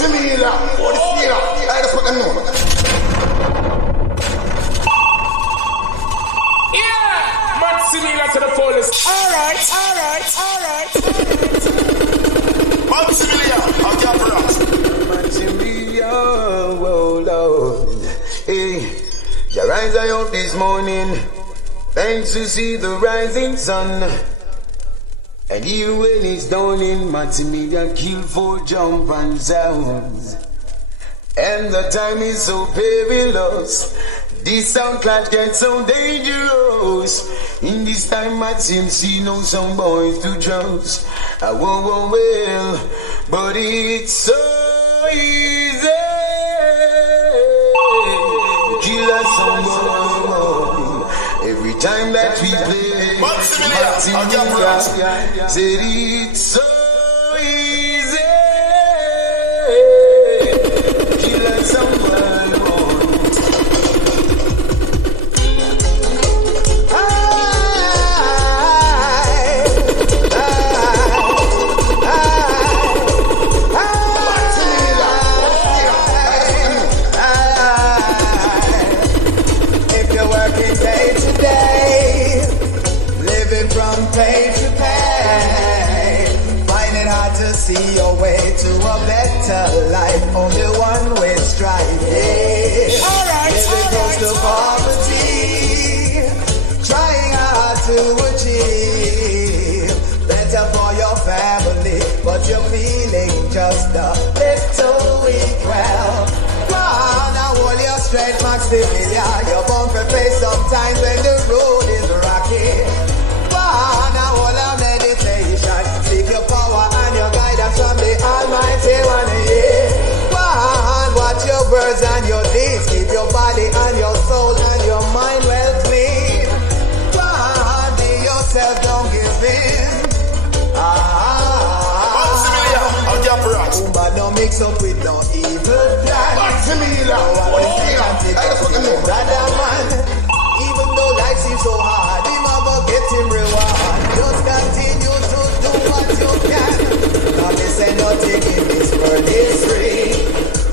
Matsimela, what is here? I just put them know. Yeah, Matsimela to the fullest. Alright. Matsimela, I'm your brother. Matsimela, oh Lord. Hey, your eyes are out this morning. Thanks to see the rising sun. And even when it's dawning, Matsimela kill for jump and sounds. And the time is so perilous. This sound clash gets so dangerous. In this time, Matsim see no some boys to trust. I won't well, but it's so easy. Kill us some boy. Every time that we play, Matsimela said it's so easy. Kill us some boy. See your way to a better life. Only one way striving. Living close to poverty. Trying hard to achieve better for your family, but you're feeling just a little weak. Well, go on, now hold your strength, Matsimela. You're bound to face sometimes when the road is rocky. Go on, now hold a meditation. Seek your power and your guidance from the Almighty One. Go on, watch your words and your deeds. Keep your body and your soul and your mind well clean. Go on, be yourself, don't give in. But don't mix up with no evil plan. Matsimela, what is here? I just put them know. Even though life seems so hard, him ever get him reward. Just continue to do what you can. God they say nothing in this world is free.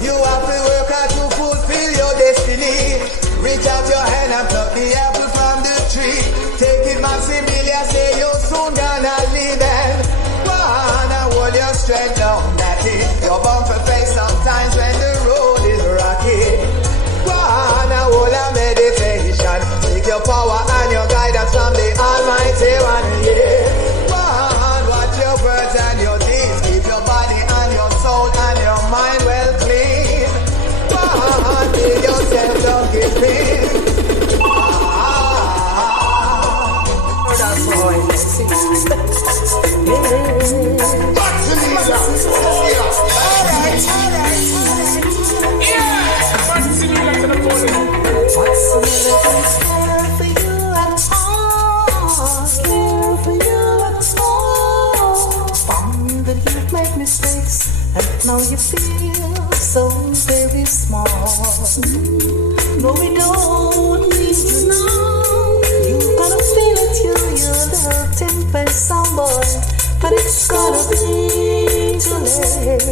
You have to work hard to fulfill your destiny. Reach out your hand and pluck the apple from the tree. Take it, Matsimela, say you're soon gonna leave and go on and hold your strength down. That is, you're bound to face sometimes when the road is rocky. Go on and hold a meditation. Seek your power and your guidance from the Almighty One. Go on, watch your words and your deeds. Keep your body and your soul and your mind well clean. Go on, be yourself, don't give in. Matsimela, Alright. Yeah, Matsimela to the fullest. Care for you at all. Care for you at all. Found that you've made mistakes, and now you feel so very small. No, we don't need you now. You gotta feel it, you're the tempered soundboy. But it's gotta be too late.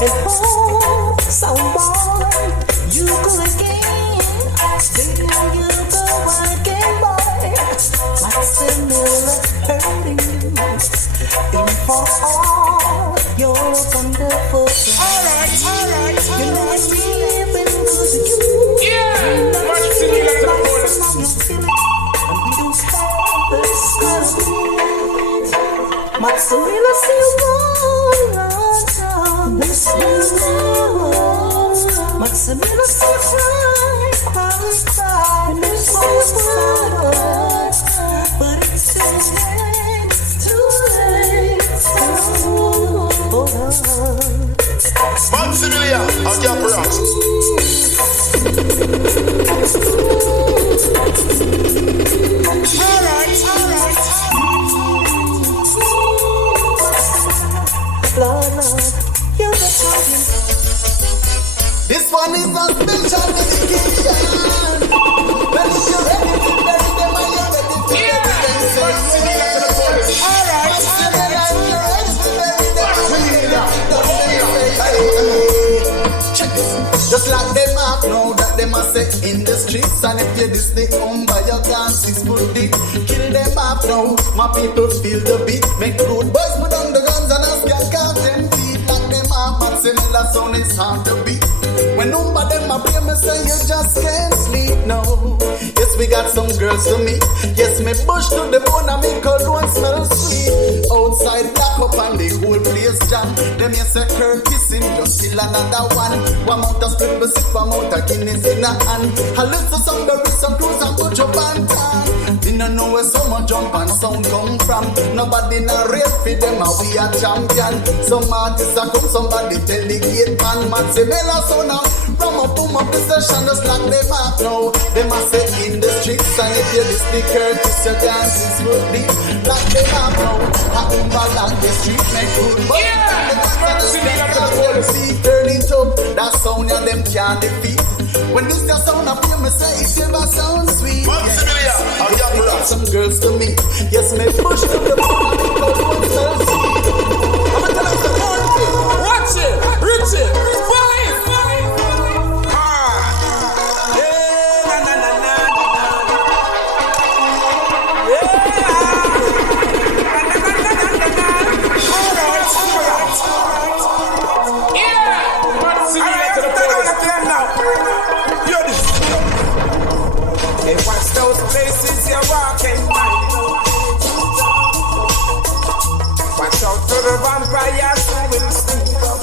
And oh, soundboy, you go again. Still you go again, boy. Matsimela hurting you. In for all your wonderful things. You know it's really been good to you. Yeah, Matsimela to the fullest. Now you feel it, and we don't have this gotta be. Matsimela, see you run. Matsimela, see you cry. And there's always but it's too late. Matsimela, I'm your brother. Lord, you're the champion. This one is a special dedication. When you're ready to bury them, and you're ready to bury them. Matsimela to the fullest. Matsimela, you're ready to bury them. Matsimela, what is here? I just put them know. Just like them up now that them a say in the streets. And if you this the by your gun 6 foot deep. Kill them up now, my people feel the beat. Make good boys put on the guns and ask your count them feet. Like them up, Matsimela Sound is hard to beat. When nobody them a blame me say you just can't sleep now. Yes, we got some girls to meet. Yes, me push to the bone and me cologne smell sweet. Outside black up and the whole place jam. Them yes say kissing, just kill another one. One out of split, but sip, one out of Guinness in a hand. I listen some berries, some cruise and put your band on. Me no know where some jump and sound come from. Nobody na real for them and we are champion. Some artists a come, somebody delegate man. Matsimela Sound now. From a boom up the session just like them up now. Them a say in the streets and if you this the Curtis your dance is smoothly. Like them up now. A umba like the street make good. But turn it up. That sound ya them can't defeat. When this your sound up here me say it never sound sweet. Matsimela, we got some girls to meet. Yes, me push to the bone because one smells sweet. I'ma tell us the whole thing. Watch it, reach it, fight. Watch those places you're walking by. Watch out for the vampires who will sneak up.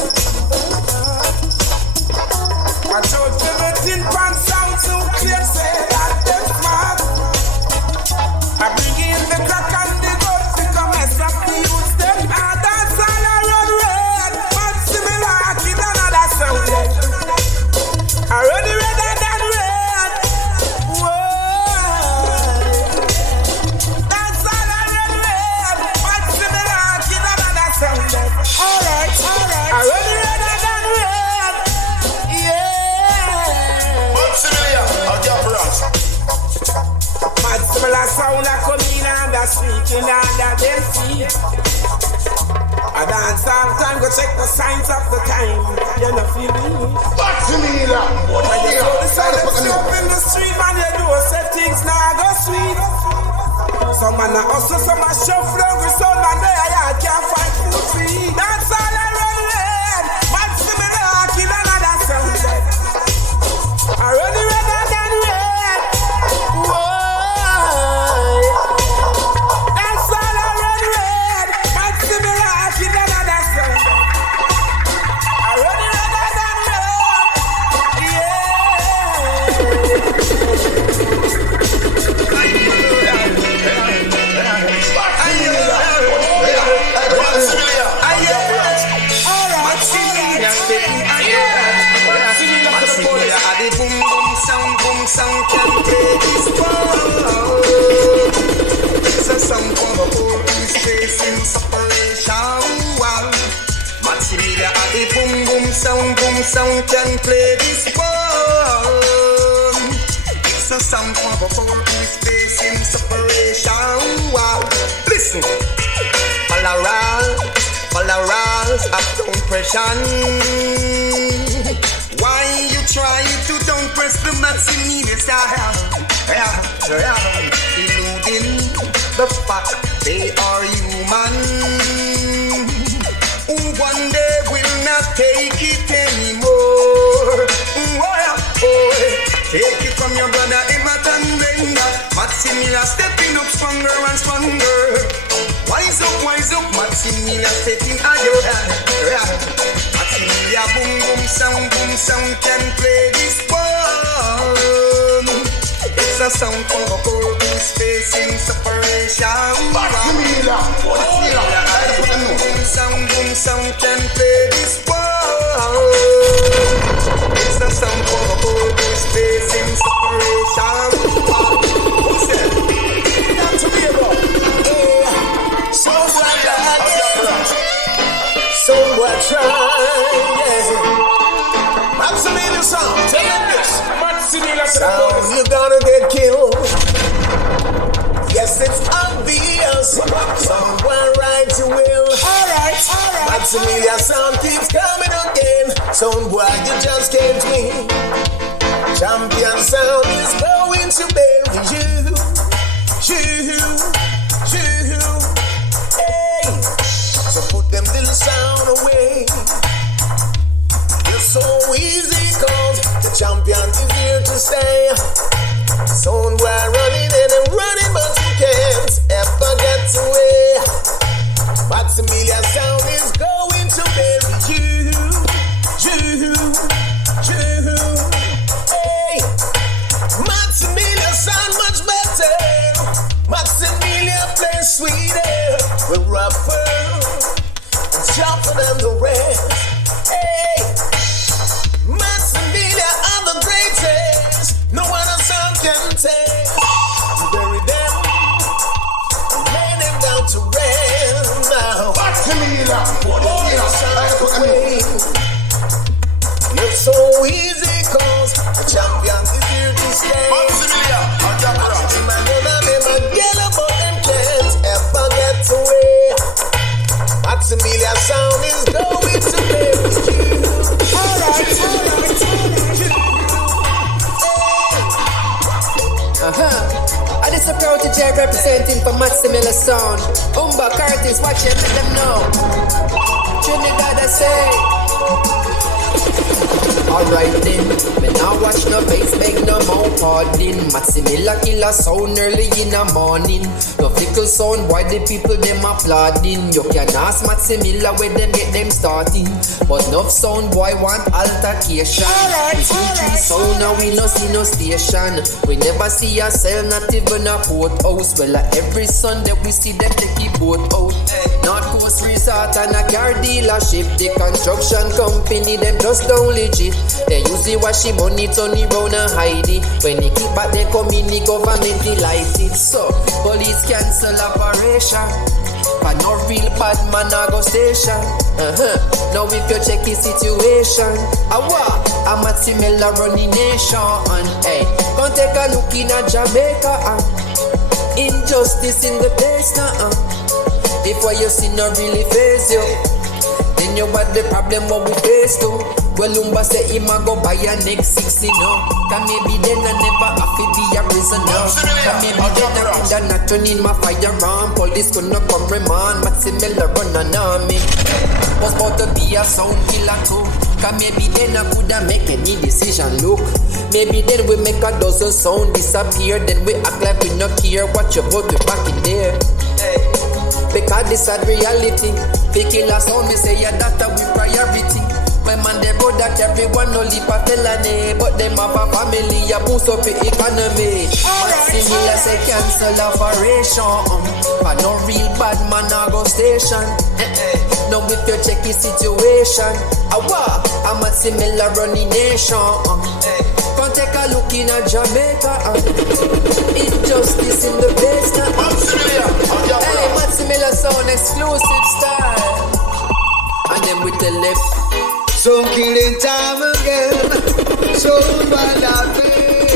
Watch out for the tin pan sound so clear, say that they're smart. I bring in the crack and the goat to come mess up the youth them. And that's all I run red. Matsimela, kid another sound. I run the red and then red. Matsimela Sound a come in and a speaking under them feet. I dance all time, go check the signs of the time. You know feel me? Matsimela, When you throw the silence up in the street, man, you know say things now go sweet. Some man a hustle, some a shuffle, every son man there, I can't find food to eat. That's all I run red. Matsimela kill another sound. I run the red and then red. Whoa. That's all I run red. Matsimela kill another sound. I run the red and then Sound can take this world. It's a sound for the whole who's facing separation. Matsimela at the boom boom sound can play this world. It's a sound for the whole who's facing separation. Listen, Polaras, up down pressure. Why you try to don't press the Matsimela Sound? Eluding the fact they are human. One day will not take it anymore. Take it from your brother Emmet and Brenda. Matsimela stepping up stronger and stronger. Wise up, Matsimela stepping higher. Matsimela boom boom sound can play this one. It's a sound for the whole who's facing separation. Matsimela, boom sound can play this one. It's a sound for the whole who's facing separation. Who's that? Down to me, bro. Someone try, yeah. Matsimela Sound, tell them this. Matsimela Sound, you gonna get killed. Yes, Yes, it's obvious. Someone right you will. Alright. Matsimela Sound keeps coming again. Sound boy, you just can't win. Champion Sound is going to bury you. Hey, so put them little sound away. It's so easy cause the champion is here to stay. Sound boy running and I'm running, but you can't ever get away. Matsimela Sound is going to bury you. Hey, Matsimela Sound much better. Matsimela plays sweeter. We're rougher and sharper than the rest. Hey, Matsimela are the greatest. No other sound can take. Bury them and lay them down to rest now. Matsimela. It's so easy cause the champion is here to stay. Matsimela. Man, never yellow, but them can't ever get away. Matsimela Sound is going to bury you. Alright. I just a protege representing for Matsimela Sound. Umba Curtis, watch it, let them know. Trinidad, I say. Alright then, me now watch no face, beg no more pardon. Matsimela killer sound early in the morning. No fickle sound, why the people them applauding? You can ask Matsimela where them get them starting. But enough sound boy want altercation. We see sound now we no see no station. We never see a cell, not even a courthouse. Well every Sunday we see them take the boat out. North Coast Resort and a car dealership. The construction company them just don't legit. They use the washi money, turn it round and hide it. When they keep back, they come in, the government delight it. So, police cancel operation. But no real bad man I go station. Now if you check the situation, I'm Matsimela running nation. Hey, come take a look in a Jamaica. Injustice in the place now. If what you see not really face you, then you got the problem what we face too. Well, Lumba say him a go buy a next 60 now. Can maybe then I never have to be a prisoner. Can maybe then I put a notch in my firearm. Police gonna come remand. Matsimela run an army. Was about to be a sound killer too. Can maybe then I coulda make any decision look. Maybe then we make a dozen sound disappear. Then we act like we no care. What you vote we back in there. Because this a reality. They kill a sound, me say yeah, that we priority. My man, they brother, everyone no leap a felony. But them have a family, a boost up the economy. Matsimela say cancel operation. But no real bad man a go station. Now if you check the situation, I'm Matsimela running nation. Come take a look in a Jamaica. Injustice in the place now. Hey, Matsimela Sound exclusive style. And then with the left. So killing time again, so bad I feel.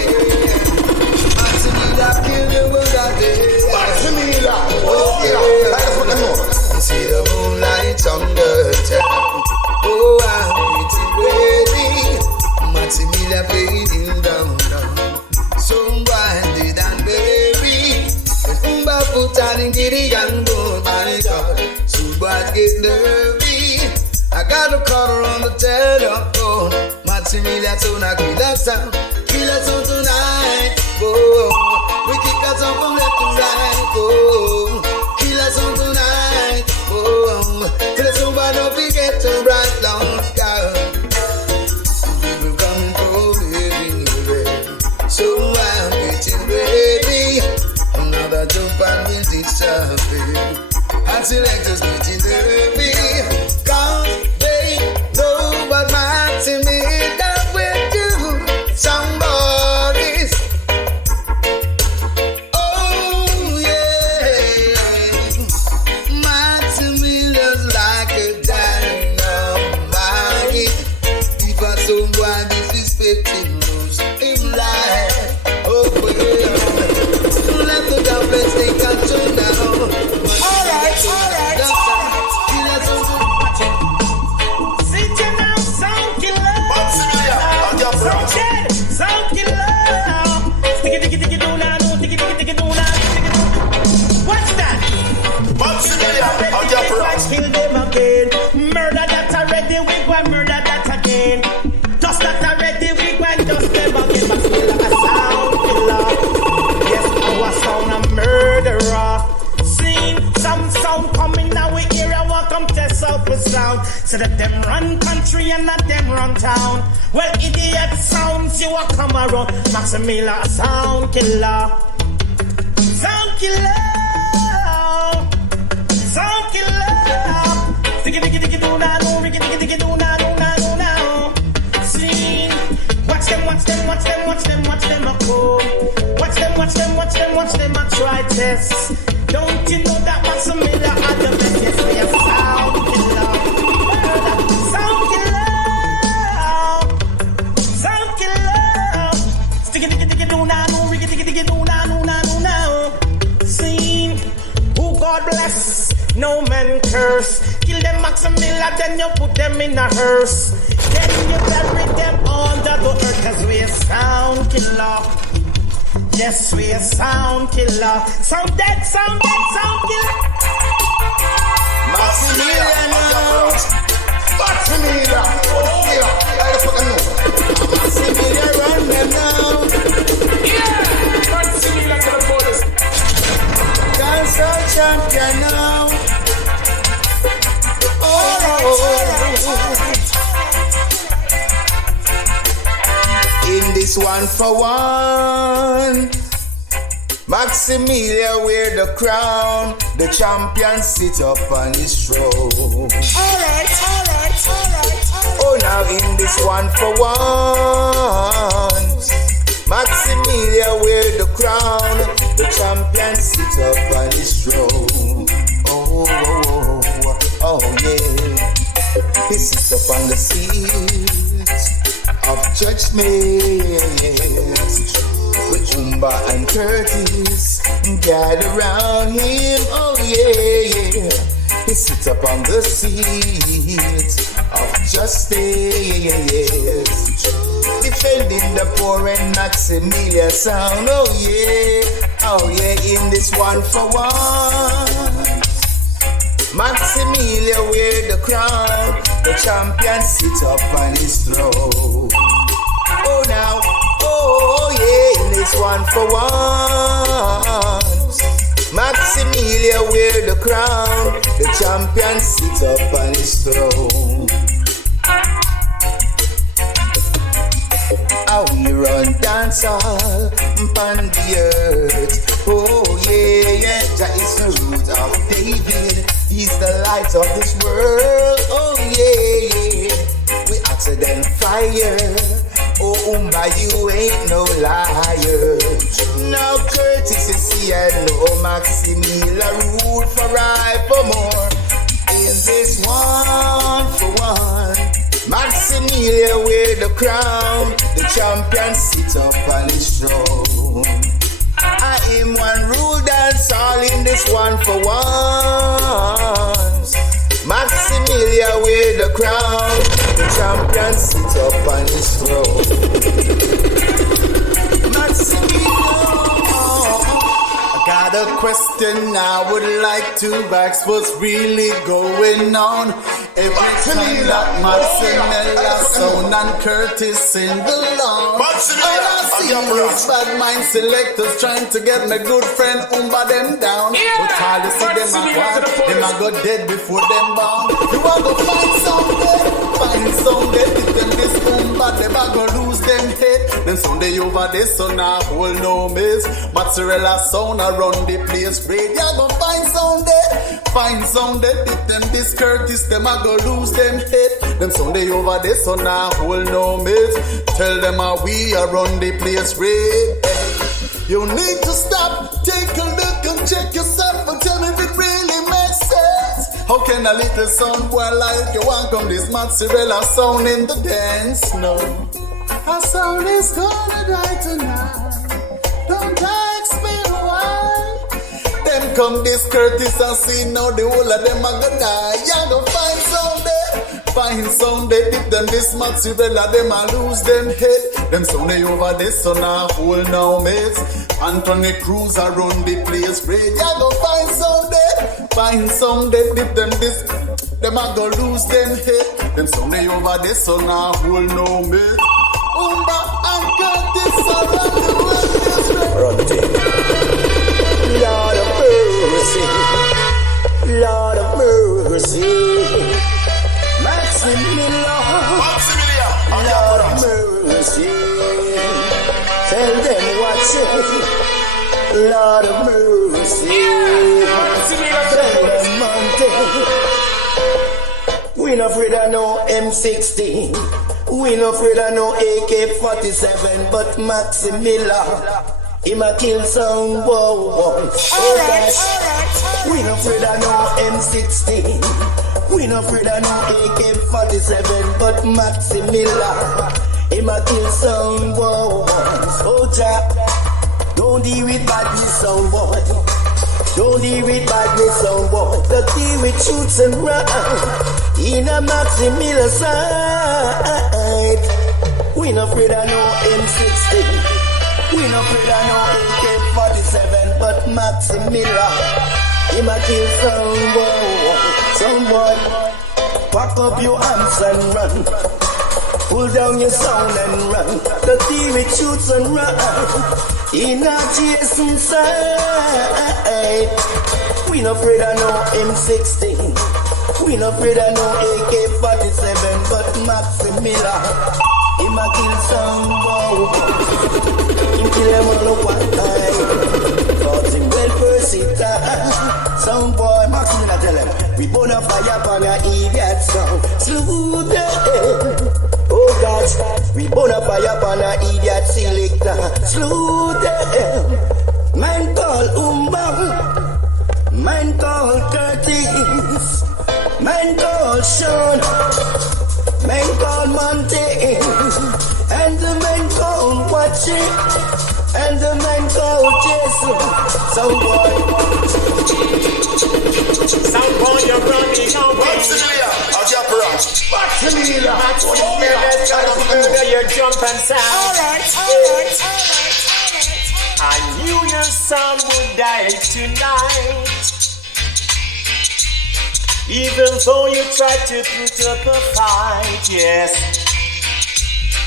Matsimela kill the world out there. Matsimela. Oh yeah, that's what I know. You see the moonlight on the town. Oh, I'm pretty ready. Matsimela fading down. So winded and baby. Umba put on in giddy and go, my God. So bad get nervy. I got a caller on the telephone. Matsimela Sound, kill us on tonight. Oh, we kick us on from left to right. Oh, kill us on tonight. Oh, till it's over, don't forget to write down. People coming for living red. So I'm getting ready. Another jump and we'll disappear. And selectors getting nervy. They know what Matsimela will do. Somebody's. Oh yeah, Matsimela's like a dynamite. If I someone disrespecting lose in life, oh well. Let the government take sound. So that them run country and not them run town. Well, idiot sounds, you will come around. Matsimela Sound killer. Sound killer. Sound killer. Diggy diggy diggy do na no, diggy diggy diggy do na no na no now. See, watch them, watch them, watch them, watch them, watch them a go. Watch them, watch them, watch them, watch them a try test. Don't you know that Matsimela are the best? Yes, we are sound killer. Sound killer. Sound killer. Diggy diggy diggy do na no, diggy diggy diggy do na no na no now. See, who God bless, no man curse. Kill them Matsimela, then you put them in a hearse. Then you bury them under the earth, cause we a sound killer. Yes, we a sound killer. Sound dead, sound dead, sound killer. Matsimela now. Matsimela. Matsimela run them now. Yeah, Matsimela to the fullest. Dancehall champion now. In this 1 for 1, Matsimela wear the crown. The champion sit up on his throne. Alright. Oh, now in this 1 for 1, Matsimela wear the crown. The champion sit up on his throne. Oh yeah. He sits up on the seat of judgment with Umba and Curtis gather around him. Oh yeah. He sits up on the seat of justice, defending the poor and Matsimela Sound. Oh yeah, in this 1 for 1, Matsimela wear the crown. The champion sit up on his throne. Oh now, oh yeah, in this 1 for 1, Matsimela wear the crown. The champion sit up on his throne. How we run dancehall upon the earth. Oh yeah, Jah is the root of David. He's the light of this world. Oh yeah, we hotter than fire. Oh Umba, you ain't no liar. Now Curtis is here, no Matsimela rule forevermore. In this 1 for 1, Matsimela wear the crown. The champion sit up on his throne. I am one rule dance all in this 1 for 1. Matsimela wear the crown. The champion sit up on his throne. Matsimela. Got a question I would like to ask. What's really going on? Every time that Matsimela Sound and Curtis sing along, all I see is bad mind selectors trying to get my good friend Umba them down. But all you see them a what? Them a go dead before them born. You a go find some dead. If them this Umba, them a go lose them head. Then someday over this so now hold no miss. Matsimela Sound around the place. Radio go find some dead. If them this Curtis, them a go lose them head. Them someday over this so now hold no miss. Tell them how we are run the place red. You need to stop, take a look and check yourself and tell me if it really makes sense. How can a little son boy like you want come this Matsimela Sound in the dance? No, our sound is gonna die tonight. Don't ask me why. Them come this Curtis and see now the whole of them are gonna die. You go find someday, if them this Matsimela, them a lose them head. Them someday over this so now hold now mates. Anthony Cruz around the place red. You go find someday, if them this, them a go lose them head. Them someday over this so now hold no mates. Umba and Curtis around the world is red. Run the tape. Lord of mercy. Matsimela, Lord of mercy. Tell them watch it, Lord of mercy. Tell them mountain. We no afraid of no M16. We no afraid of no AK-47, but Matsimela, him a kill some boys. Oh gosh, we no afraid of no M16. We no afraid of no AK-47, but Matsimela, him a kill some boys. Oh Jack, don't deal with badness, some boy. Don't deal with badness, some boy. The deal with shoots and run in a Matsimela Sound. We no afraid of no M16. We no afraid of no AK-47, but Matsimela, him a kill some boy. Pack up your arms and run. Pull down your sound and run. The TV shoots and run in a Jason side. We no afraid of no M16. We no afraid of no AK-47, but Matsimela, him a kill some boy. Him kill them all at one time. Cause him well versatile. Some boy, Matsimela tell him, we burn a fire upon a idiot sound. Slew them. Oh God, we burn a fire upon a idiot selector. Slew them. Man called Umbang. Man called Curtis. Man called Sean. Man called Monte. And the man called Watchy. And the man called Jason. Some boy, you're running away. Matsimela, your jump and sound. Alright. I knew your son would die tonight. Even though you tried to put up a fight, yes.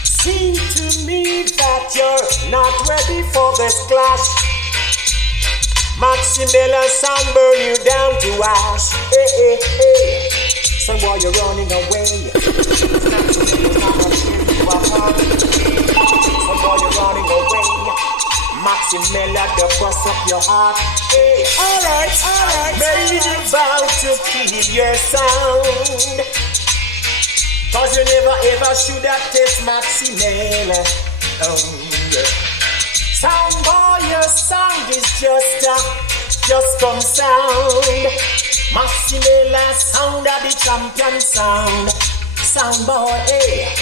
Seems to me that you're not ready for this clash. Matsimela Sound burn you down to ash. Hey. So while you're running away, Matsimela, the bust up your heart. Hey. Alright. Maybe you about to kill your sound. Cause you never ever should have tasted Matsimela. Oh, yeah. Sound boy, your sound is just come sound. Matsimela Sound are the champion sound. Sound boy, hey.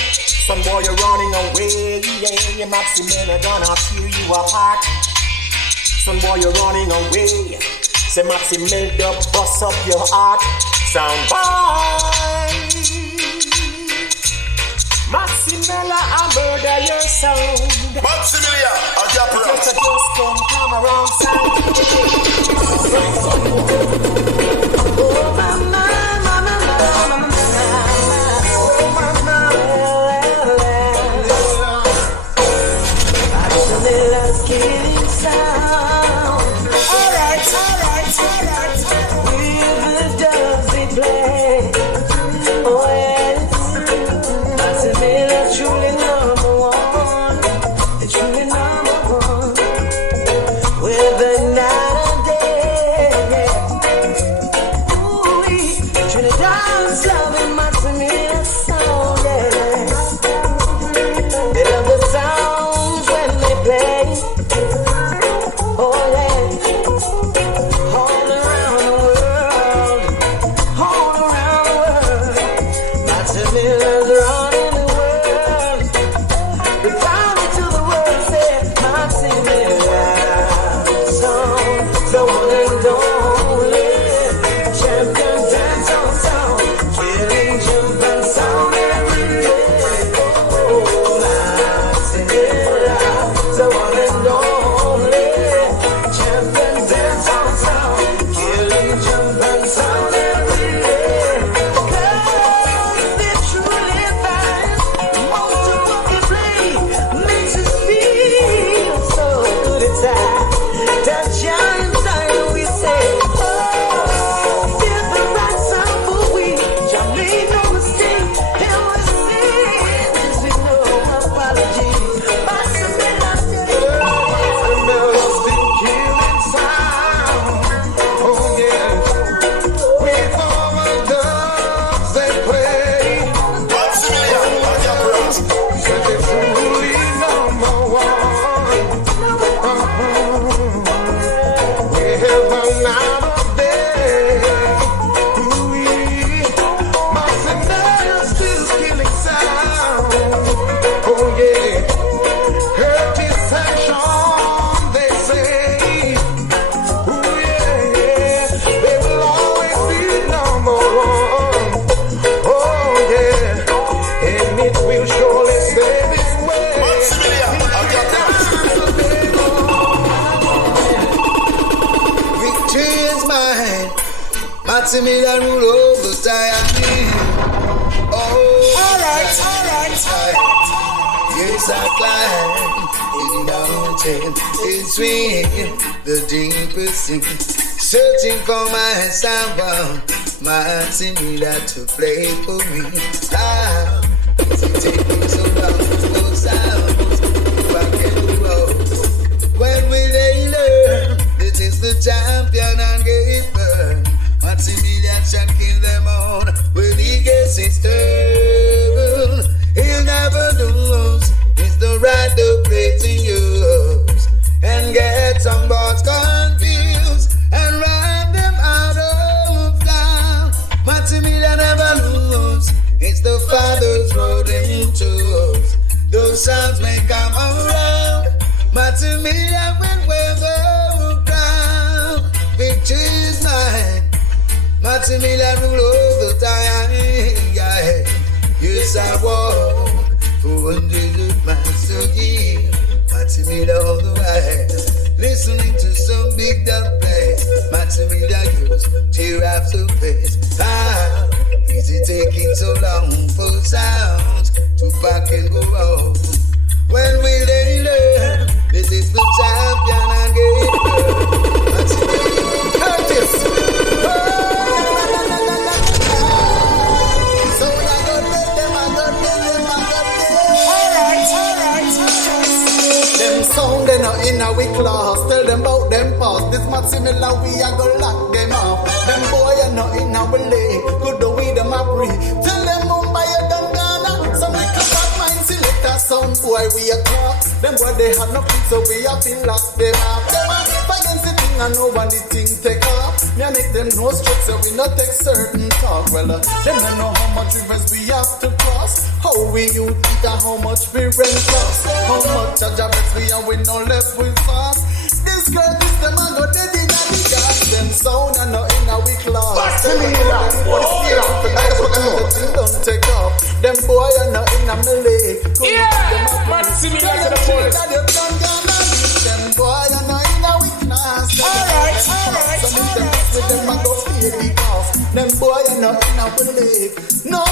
Some boy you're running away, yeah. Matsimela gonna tear you apart. Some boy you're running away. Say Matsimela bust up your heart. Sound boy. Matsimela, I murder your sound. Matsimela, I got just come around sound. Oh, mama. Matsimela's killing sound. Alright. With the doves they play. Oh, yes. Matsimela's truly number one. It's truly number one. With the night and day. Ooh, Trinidad's loving Matsimela Sound. Yes. They love the sounds when they play. Oh, yes. All around the world. Matsimela's running the world. it's truly number one. There's another day. Matsimela still killing sound. Oh yeah, Curtis Sean, they say. Oh yeah, they will always be number one. Oh yeah, and it will surely stay this way. Victory is mine. Matsimela rule over time. Oh, alright. Yes, I climb in the mountain. It's swing the deepest sea. Searching for my someone, Matsimela to play for me. How is it taking so long for sounds back in the road? When will they learn that is the champion and gave birth? Matsimela shall kill them all when he gets his turn. He'll never lose. It's the right to play to use and get some boys confused and run them out of town. Matsimela never lose. It's the Father's road and choose. Those sounds may come around. Matsimela will wear the crown. Victory is mine. Matsimela rule over time. Yeah. Yes, I walk for hundreds of miles to give. Matsimela all the way. Listening to some big dumb place. Matsimela use giraffes to face. How is it taking so long for sounds to pack and go on? When will they learn this is the champion and game? Matsimela Curtis. So I got them. Them sound they not in our class. Tell them about them past. This Matsimela we a go lock them up. Them boy are not in our league. Good do we them a breathe. Tell them Mumbai you done Ghana. Some little bad mind selector. Some boy we a talk. Them boy they have nothing so we a feel lock them up. Them a against the thing and no one the thing take off. Me a make them no stress so we not take certain talk. Well them don't know how much rivers we have to cross. How we youth eat and how much we rent cost. How much a job we and we no left with fast. This girl this them a go dead in the gas. Them sound and not in a we class. Matsimela, what's here? The thing don't take off. Them boy are not in a melee. Yeah, Matsimela to the fullest. Them boy are not in a we class. Alright. So with them a go pay the cost. Them boy are not in a melee. No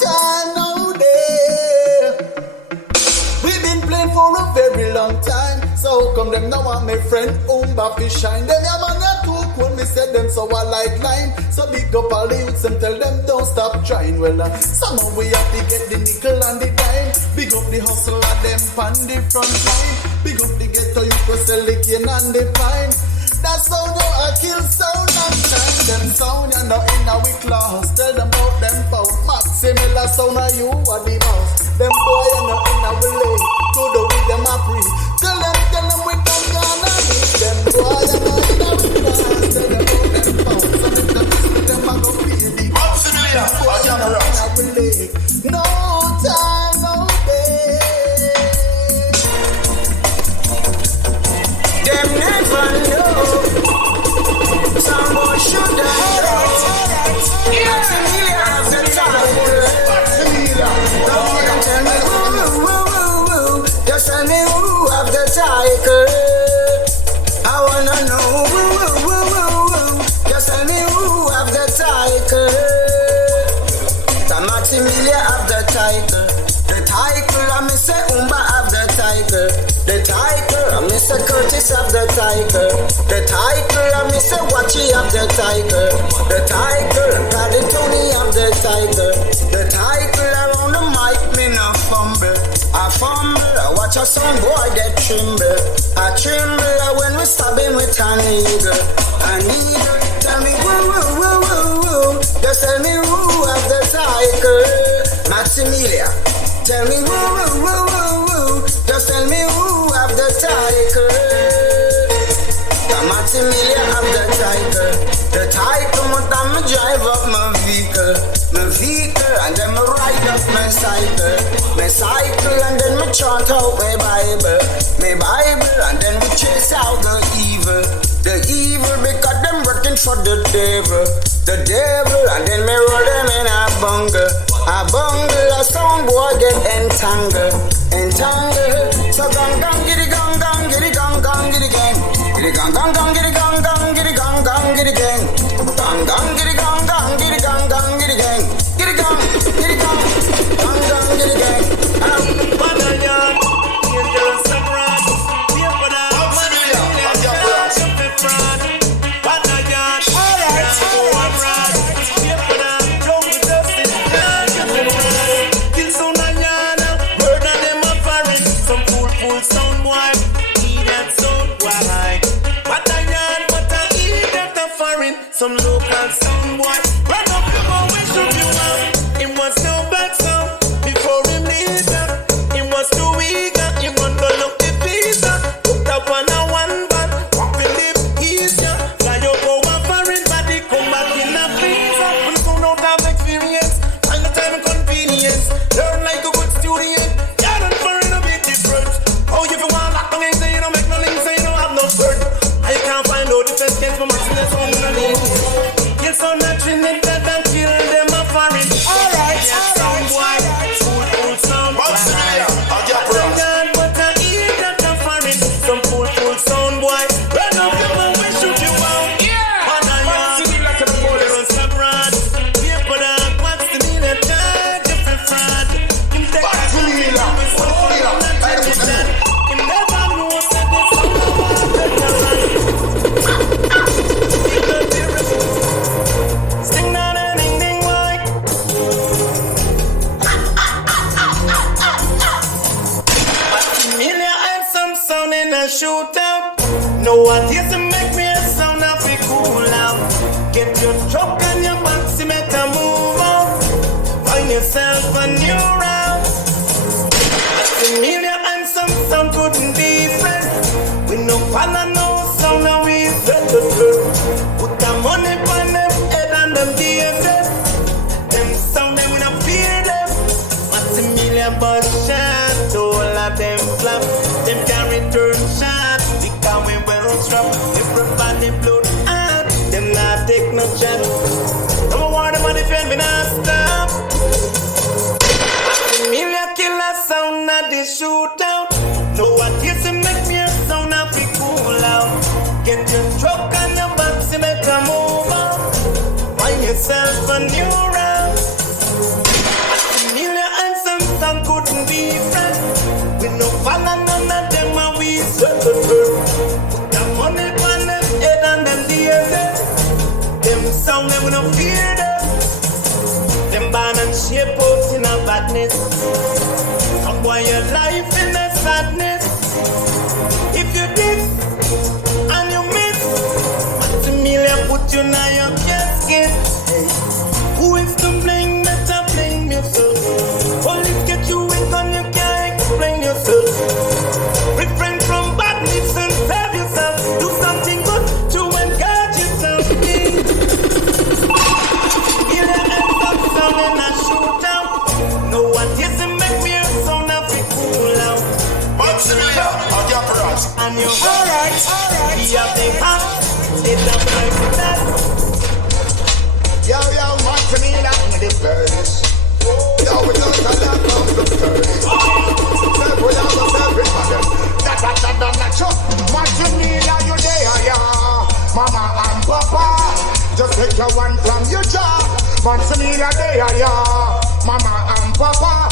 time, no day. We've been playing for a very long time. So come them now and my friend Umba fish shine. Them ya man ya too cool. Me said them so I like line. So big up all the youths and tell them don't stop trying. Well somehow we have to get the nickel and the dime. Big up the hustle of them pan the front line. Big up the ghetto youth to sell the cane and the pine. That's how you a kill sound and time. Them sound you not in a we class. Tell them about them pound. Matsimela Sound are you are the boss. Them boy you not in a we lay. To the way them a free. Tell them we don't gonna meet them boy you not in a we class. Tell them about them pound. So if them listen them a go pay the cost. Them boy you not in a we lay. No time, no day. Them never know. Someone should have known. Matsimela has the title. Don't tell me who. Just tell me who have the title. I wanna know who. Just tell me who have the title. The Matsimela have the title. The title, I me say Umba have the title. The title, I me say Curtis have the title. The title, I me say Watchy have the title. The title, Paddy Tony have the title. The title, around the mic, me no fumble. I fumble, I watch a son boy get tremble. I tremble when we stab him with an eagle. An eagle, tell me woo. Just tell me who have the title. Matsimela, tell me who. my vehicle, and then me ride up my cycle, and then me chant out my Bible, and then we chase out the evil because them working for the devil, and then me roll them in a bungle, a sound boy get entangled, so gang, giddy gang, giddy gang, giddy gang, giddy gang, giddy gang, giddy gang, giddy gang, giddy gang, giddy gang, giddy gang, giddy gang, giddy gang, giddy gang. Some local sound boy, run up the boy, we should you out. It was so bad sound before him later. It was too weak, he run the look the pizza. Put up on a one van, walk the lip easier. Fly your go a foreign body, come back in a freezer. We soon out of experience, find the time and convenience. Learn like a good student, yeah, done foreign a bit different. Oh, if you want that thing, say you don't make no link, say you don't have no skirt. I can't find out the best case for Matsimela Sound in the name. Kill some that Trinidad and kill them a foreign. Alright, sound boy, full sound. Matsimela, I'll get God, but I hear that a foreign. Some full sound boy. Run up the man, we shoot you out. Matsimela to the fullest. Abroad. Paper dog, Matsimela charge if you fraud. Him take a Matsimela, him never know that the sound of veteran. Sing down a ding ding boy. Matsimela and some sound in a shootout. No one here to make me a sound of it cool out. Get your truck and your Matsimela move out. Find yourself a new route. Matsimela and some sound couldn't be friends. We no follow no sound and we set the truth. Put the money on them head and them DSS. Them sound them we not fear them. Matsimela bus shot, all of them flap. Them can return shot because we well strapped. Everybody blood out, them not take no chance. No more them on defend me not stop. Matsimela kill a sound at the shootout. No one here to make me a sound of it cool out. Get your truck and your Matsimela move out. Find yourself a new route. Matsimela and some sound couldn't be friends. We no follow none of them and we sweat the dirt. Put the money on them head and them DSS. Them sound them we no fear them. Them born and shape out in a badness. Some boy your life in a sadness. If you did and you miss, Matsimela put you in your casket. Hey, who is to blame? Better blame yourself. Police get you in on you can't explain yourself. Refrain from badness and save yourself. Do something good to encourage yourself. Heal and some sound in a shootout. No one here to make me a sound of it cool out. Matsimela, I'll get and you alright. We have the heart, it's a price that. Yo, Matsimela in the furnace. Yo, we don't tell that from the furnace. Self without the self-respect. That's Matsimela, you there, yeah. Mama and Papa, just take your one from your job. Matsimela, there, yeah. Mama and Papa,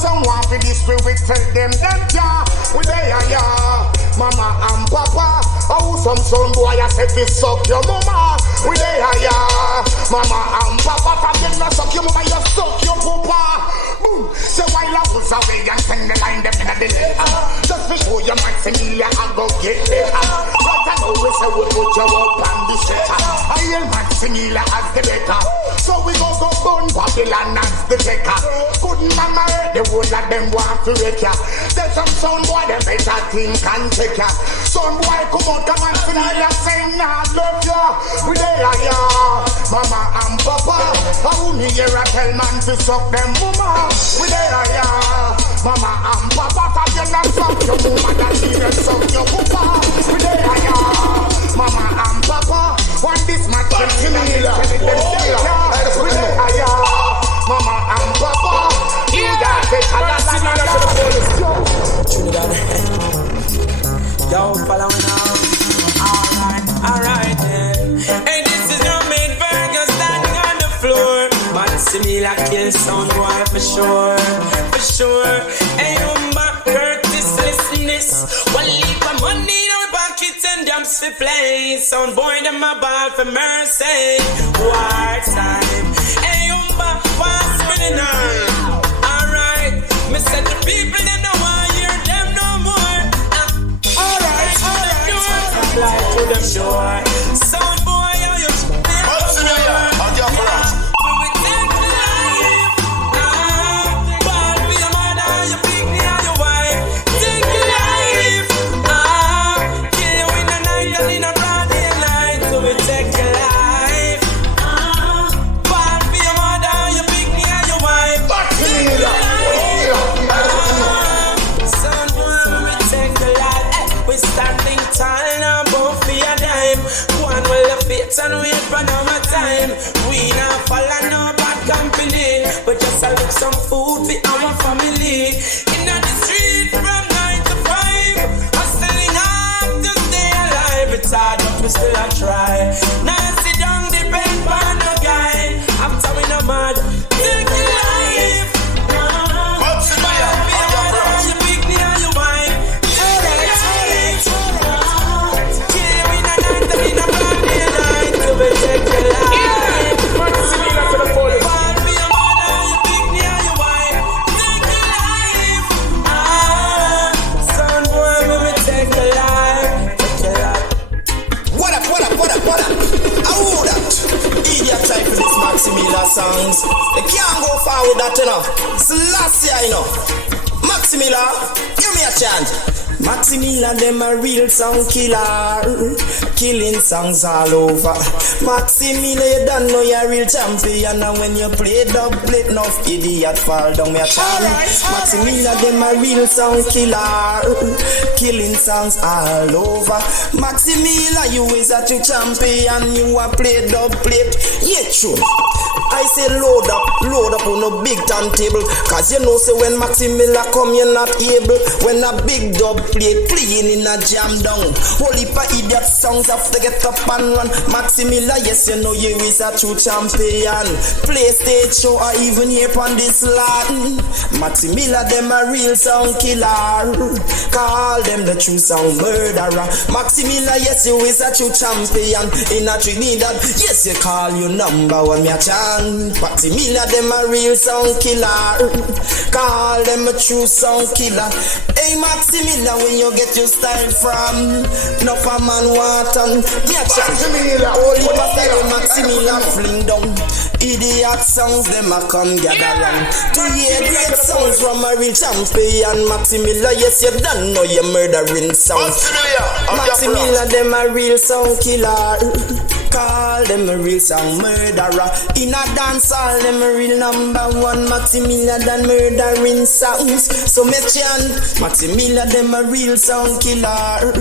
someone for this we will tell them yeah. We there, yeah. Mama and Papa, oh some son boy I said to suck your mama. We there, yeah. Mama and Papa, forget not suck your mama, you suck your papa. Boom. So while I was away and sing the line them in the letter. Just before you might sing me, I go get better. But I know we say we put you up on the stretcher. I hear Matsimela as the better. So we go burn Babylon as the taker. Couldn't mama hurt the whole of them want to wreck ya. Then some sound boy, them better think and take ya. Some boy come out, come and sing me a sing, nah, love ya. We there, yeah. Mama and Papa, how me hear a tell man to suck them mama. We there, yeah. Mama and Papa, cause you not suck your mama, that she not suck your papa. We there, yeah. Mama and Papa, want this man to me, we there, yeah. Mama and Papa, you got it, Trinidad. Yo, follow me now. Alright then. Hey, this is your main burger standing on the floor. Matsimela kill sound boy for sure. For sure. Hey, Curtis, listen this. One leap of money in our pockets and dumps for play. Sound boy, them a ball for mercy. War time. Hey, pass me the night. Alright. Me said the people, them don't want to hear them no more. Alright. Fly to them shore. Sound boy, how you and wait for no more time. We not follow no bad company, but just a look some food for our family. In the street from 9 to 5, hustling hard to stay alive. It's hard but we still a try. Now sit down, depend on no guy. After we no mad, take your life. You pick me and you wife. We take your life. Matsimela to the fullest. Born for your mother, you pick me and your wife. Take your life. Son boy, we take your life. Take your life. What up? How that? Idiot try for this Matsimela songs. They can't go far with that, you know. It's last year, you know. Matsimela, give me a chance. Matsimela, them a real sound killer. Killing songs all over. Matsimela, you don't know you're a real champion. And when you play double, enough idiot fall down your tongue. Matsimela, them a real sound killer. Killing songs all over. Matsimela, you is a true champion. You a play double. Yeah, true. I say load up on a big turntable. Cause you know, say when Matsimela come, you're not able. When a big dub plate playing in a jam down. Holy pa idiot songs have to get up and run. Matsimela, yes, you know you is a true champion. Play stage show or even here on this land. Matsimela, them a real sound killer. Call them the true sound murderer. Matsimela, yes, you is a true champion. In a Trinidad, yes, you call you number one, me a chant. Matsimela, them a real sound killer. Call them a true sound killer. Hey, Matsimela, when you get your style from, no for man want and me a chant. Holy pastor, Matsimela fling down. Idiot songs, them a come gather round. To hear great songs from a real champion. Matsimela, yes, you don't know you're murdering songs. Matsimela, them a real sound killer. Call them a real sound murderer. In a dance hall, them a real number one. Matsimela than murdering songs. So me chant, Matsimela, them a real sound killer.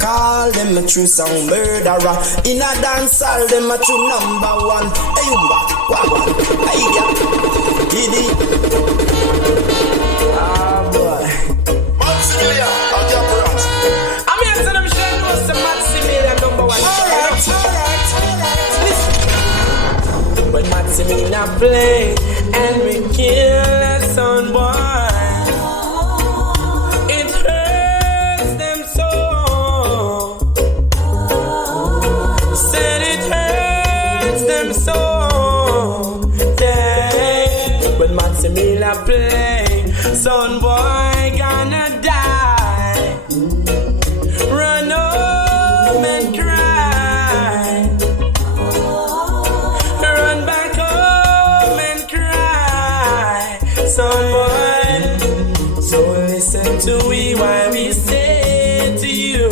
Call them a true sound murderer. In a dance hall, them a true number one. Hey, wow, hey, yeah, Diddy. Ah, boy. Matsimela, I'll jump around. I'm here to tell them share no some Matsimela number one. Alright. When Matsimela play and we kill that sound boy, it hurts them so. Said it hurts them so. Yeah. When Matsimela play, sound boy gonna die. Run home and cry. Someone, so listen to we why we say to you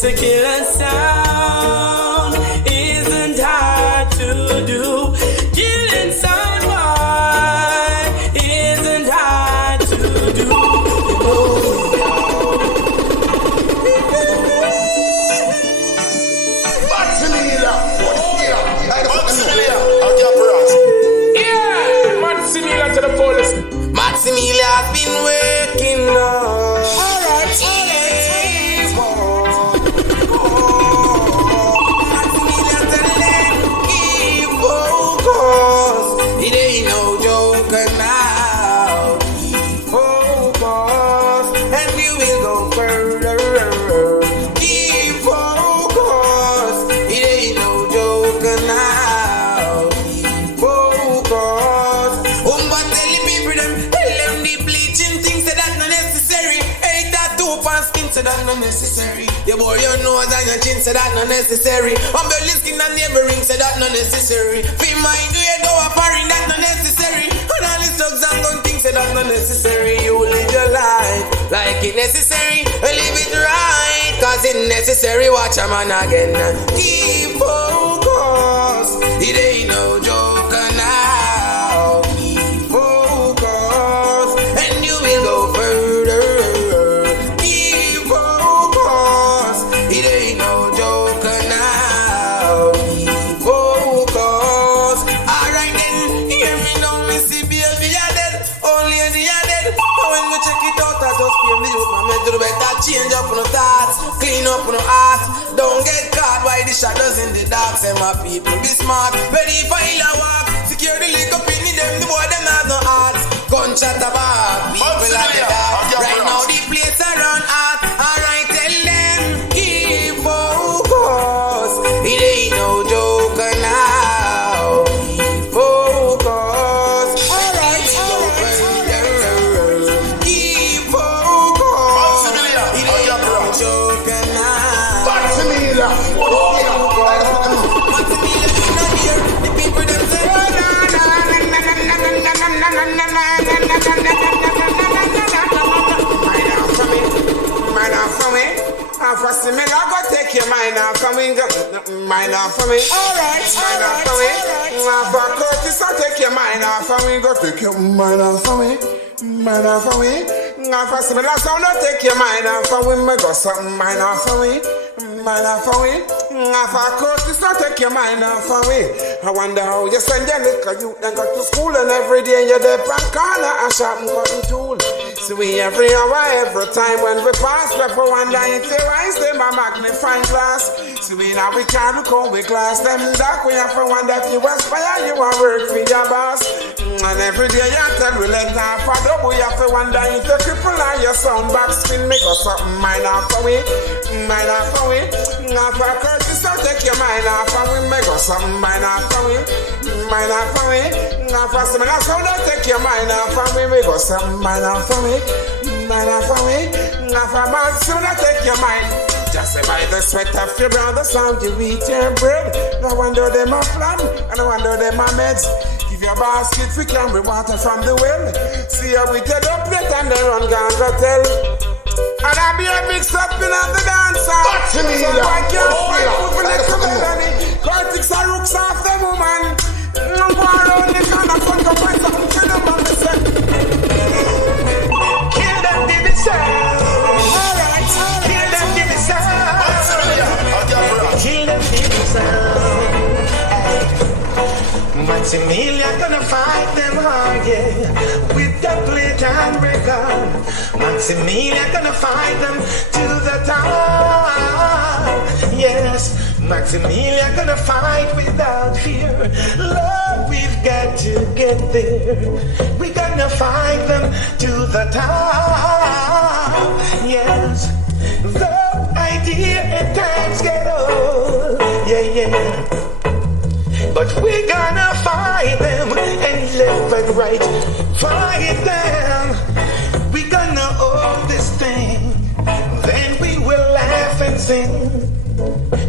to kill a sound isn't hard to do. Killing someone isn't hard to do. Matsimela, Yeah, Matsimela to the fullest. Matsimela has been working on. Matsimela tell them keep focus. It ain't no joke now. Keep focus, and you will go further. Keep focus. It ain't no joke now. Keep focus. But tell the people them, tell them the bleaching things say that not necessary. Ain't that two pants skin say that not necessary. Your boy your nose and your chin say that not necessary. Belly skin and neighboring say that not necessary. Feel my grade go up foreign that not necessary. And all these drugs and gun things say that not necessary. You live your life like it necessary. Live it right, cause it necessary. Watch a man again. Keep focus. It ain't no joke now. Keep focus, and you will go further. Keep focus. It ain't no joke now. Keep focus. Alright then, hear me now, me see baby are dead. Only the are dead. But when we check it out, I just feel the youth. Man, do the better change up on the thoughts, clean up on the heart. Don't get caught by the shadows in the dark. Say my people be smart, ready for a walk. Secure the liquor pin in them, the boy them have no heart. Gunshot about people at the dark. Right now the place around hot. Alright, tell them keep focus. It ain't no joke now. Keep focus. Alright, keep focus. It ain't no joke now. Matsimela. Matsimela, you not hear the people them say, oh, Mind off for me. First me I go take your mind off for me. Mind off for me. Alright. Mind off for me. For Curtis I take your mind off for me. Go take your mind off for me. Mind off for me. Matsimela Sound I take your mind off for me. Me go something mind off for me. Mind off for me. For Curtis I take your mind off for me. I wonder how you send your little youth and go to school and every day you're there on corner and sharpen cutting tool. See we every hour, every time when we pass, people wonder if they rise them a magnifying glass. See we now we can't look how we glass them dark. We have to wonder if you aspire, you want work for your boss. And every day you tell we let off a double. We have to wonder if you cripple or your sound box spin make us something mind off for we. Mind off for we. Now for Curtis so take your mind off and we make us something mind off for we. Mind off for we. Now for Matsimela Sound don't take your mind off and we make us something mind off for me. Mind off for me. Now for Matsimela take your mind. Just say by the sweat of your brow, the sound you eat your bread. No wonder them a plan, and no wonder them a meds. Give your basket for carry water from the well. See how we get up late and they run gone go tell. And I be a big step in on the dancer. So I can't fight food for little melody. Cortex and rooks off the woman. No go around the corner, come to find something for them on the set. Kill them, give it sound. Alright, kill them, give it sound. Kill them, give it sound. Matsimela gonna fight them hard, yeah, with the plate and record. Matsimela gonna fight them to the top, yes. Matsimela gonna fight without fear. Lord, we've got to get there. We're gonna fight them to the top, yes. The idea at times get old, yeah. But we're gonna fight them and left and right, fight them. We're gonna hold this thing, then we will laugh and sing.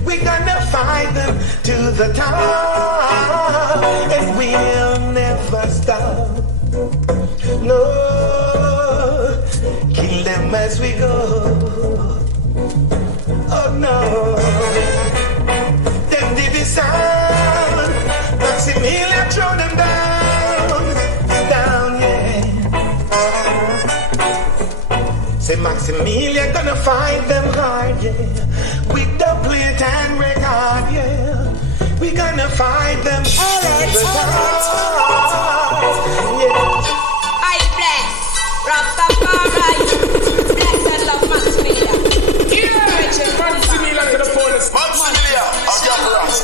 We're gonna fight them to the top, and we'll never stop. No, kill them as as we go. Oh no, them divvy sound, Matsimela throw them down, yeah. Say Matsimela gonna find them hard, yeah. With the plate and record, yeah. We gonna find them. Alright. Yeah. I bless Rastafari. Bless and love Matsimela. Matsimela to the fullest. Matsimela, I'll get brass.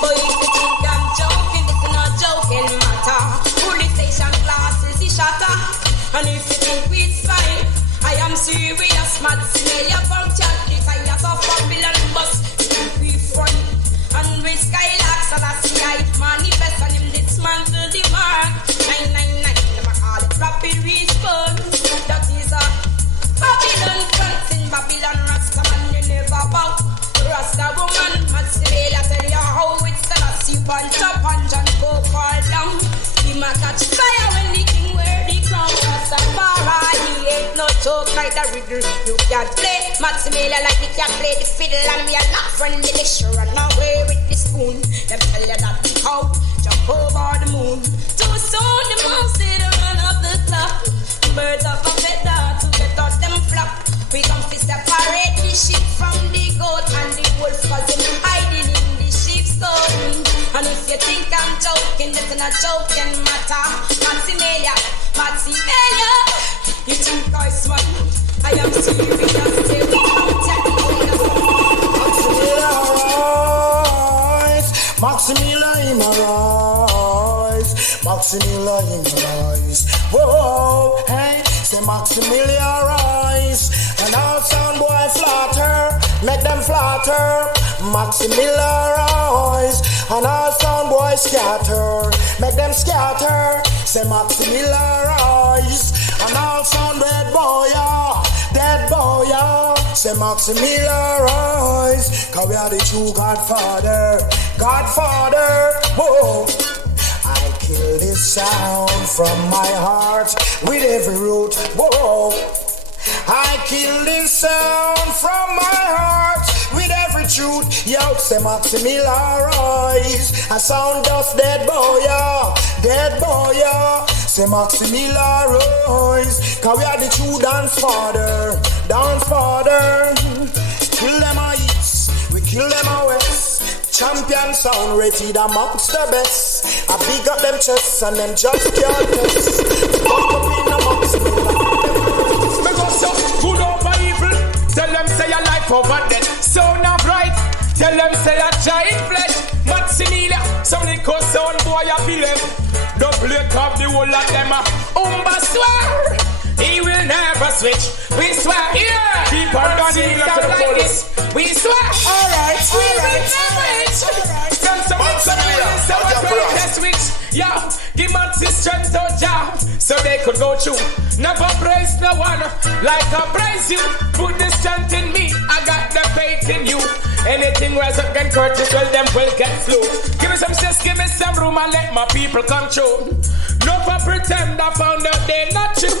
Boy, if you think I'm joking, this is not joking matter. Police station glasses is shatter. And if you think it's fine, I am serious. Matsimela from Catholic, I have a Babylon bus. We front. And with Skylarks and a CI manifest and him dismantle the mark. 999, them a call it rapid response. That is a Babylon front in Babylon Rasta man, you never bow. Rasta woman, Matsimela tell you how it's the last you punch up and go fall down. He ma catch fire when the king wear the crown. Rastafari, he ain't no joke like the riddle. You can't play Matsimela like the cat play the fiddle. And we are not friendly, they sure run away with the spoon. Them tell you that the cow jump over the moon. Too soon the mouse see the run of the clock. Birds of a feather to get out them flock. We come to separate the sheep from the goat and the wolf, cause them hiding in the sheep's coat. And if you think I'm joking, that's not joking matter. Matsimela, you think I smart? I am serious, stay without Matsimela in my eyes, Matsimela in my eyes. Whoa, hey, say Matsimela rise, and all sound boy flatter, make them flatter. Matsimela rise, and all sound boy scatter, make them scatter. Say Matsimela rise, and all sound dead boy, dead boy. Say Matsimela rise, cause we are the true Godfather. Whoa. I kill this sound from my heart with every root. Whoa. I kill this sound from my heart with every truth. Yo, say Matsimela rise, a sound of dead boy, dead boy. Say Matsimela rise, cause we are the true dance father. Kill them a east, we kill them a west. Champion sound rated amongst the best. I big up them chests and them just can't test. Fuck up in amongst me. Because so good over evil. Tell them say your life over death. So not right. Tell them say a giant flesh. Matsimela, some little sound boy I feel them. Don't break up the whole of them. Swear. He will never switch. We swear. Yeah. Keep on running like this. We swear. Alright. We will never it. Some switch. Yo, give Matsi strength to job so they could go through. Never praise no one like I praise you. Put the strength in me. I got the faith in you. Anything rise up against Curtis, well, them will get flew. Give me some space, give me some room, and let my people come through. No for pretend I found out they not true.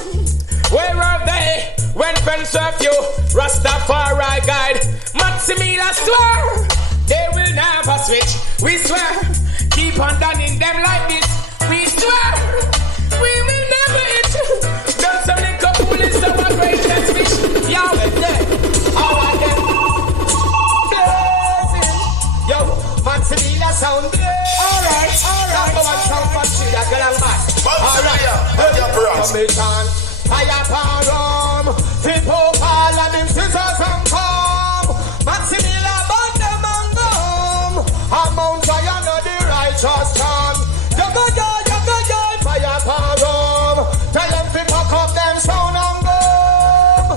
Where are they when friends serve you? Rastafari guide. Matsimela swear they will never switch. We swear, keep on dunning them like this. We swear, we will never hit. Done some little foolish stuff, a greatest wish. Yahweh there, how I get. Yo, Matsimela Sound. Alright. Number one sound for Chida, girl and bass. Alright. Fire power, people fall and them scissors and come. Matsimela burn them and gum. And Mount Zion of the righteous come. Yaga, fire power. Tell them to pack up them sound and gum.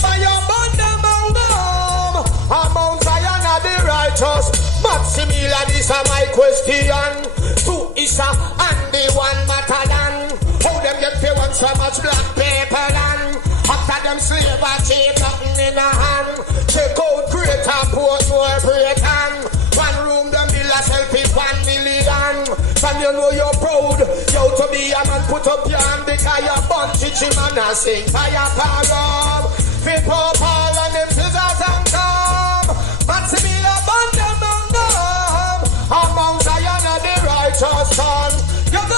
Fire burn them and gum. And Mount Zion of the righteous. Matsimela, this is my question. Who is and the one matter than? How them get pay one so much black paper land? After them slave a take nothing in a hand. Check out greater port more Britain. One room them bill a selfie 1 million. And you know you're proud, you to be Yeah, man, put up your hand because you're bunch of man and sing fire power. People Paul and them scissors and come. Matsimela band them and them. Among Zion and the righteous son. You go,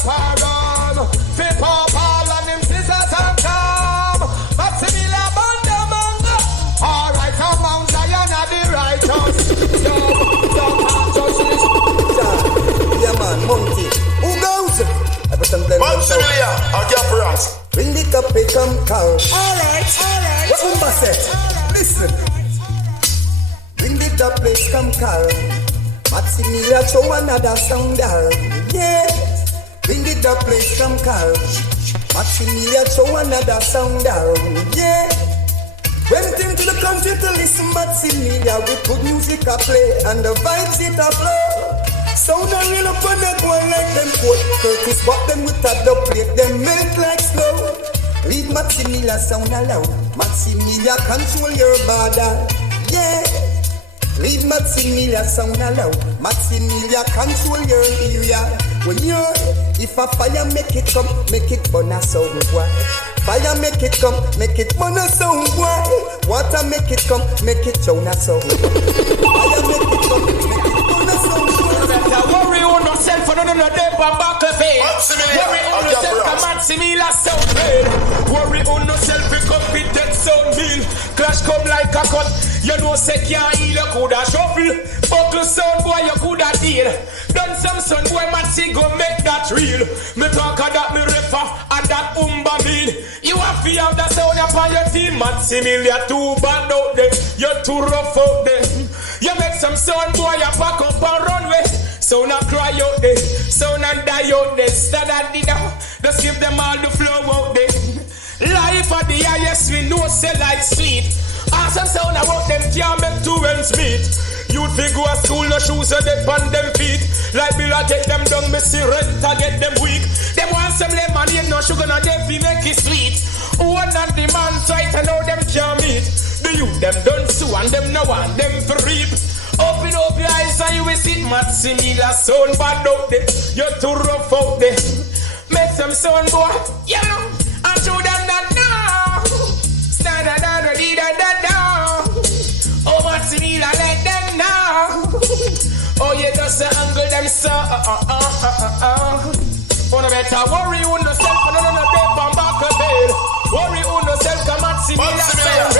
fire power. People Paul and them scissors and come. Matsimela band them and them. Alright, among Zion and the righteous. Yeah, man, monkey. Who goes? Matsimela, I get brass. Bring it up, it come call. Alright. What Umba said? Listen. Bring it up, it come call. Matsimela show another sound. Yeah. Bring it up, it come call. Matsimela show another sound. Yeah. Went into the country to listen Matsimela with good music I play and the vibes it a flow. Sound a real up on that one like them quote Curtis, but them with a dub plate, them melt like snow. Leave Matsimela sound alone. Matsimela control your border. Yeah. Leave Matsimela sound alone. Matsimela control your area. When you're, if a fire make it come, make it burn a sound boy. Fire make it come, make it burn a sound boy. Water make it come, make it sound a sound. Fire make it come, make it burn a sound boy. Worry on yourself for none of them back of it. Worry on yourself, come Matsimela Sound pain. Worry on yourself, become competent sound meal. Clash come like a cut. You know say can't heal, you coulda shuffle. Buckle sound boy, you coulda deal. Done some son boy, Matsi go make that real. Me talk of that me refer, and that umba mean. You have to have that sound upon your team, Matsimela. Too bad out there, you're too rough out there. You make some sound boy, you pack up and run away. So now cry out there, so now die out there. Just give them all the flow out there. Life at the highest, we know say like sweet. Awesome sound about them can't make two ends meet. You'd be go to school, no shoes and they on them feet. Like Bill, I take them down, me see rent, I get them weak. Them want some lemonade, no sugar, no them fi make it sweet. One on the man side, and now them can't meet. The youth them done sue and them no want them to reap. Open up your eyes and you will see Matsimela Sound bad out there. You're too rough out there. Make some sound boy, you know. And show them that now. Stand da da da da da da. Oh Matsimela, let them know. Oh you just angle them so. Wanna better worry on yourself and none of them from back a bell. Worry on yourself, come Matsimela Sound.